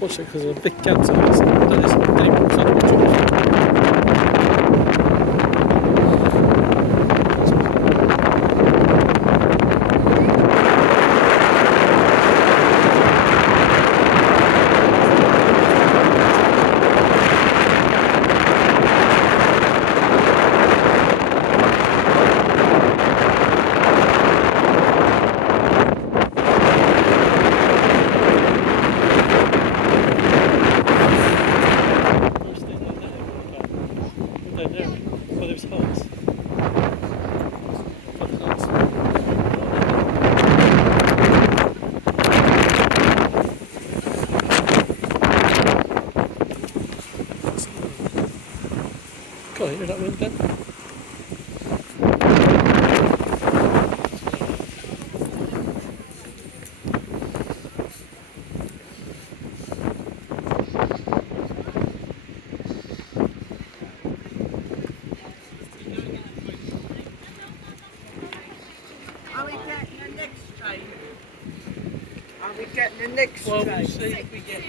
Watch it because there's a big gap to it. That is dangerous. Go on, you're that wind then. Are we getting the next train? Are we getting the next train? Well, we'll see if we get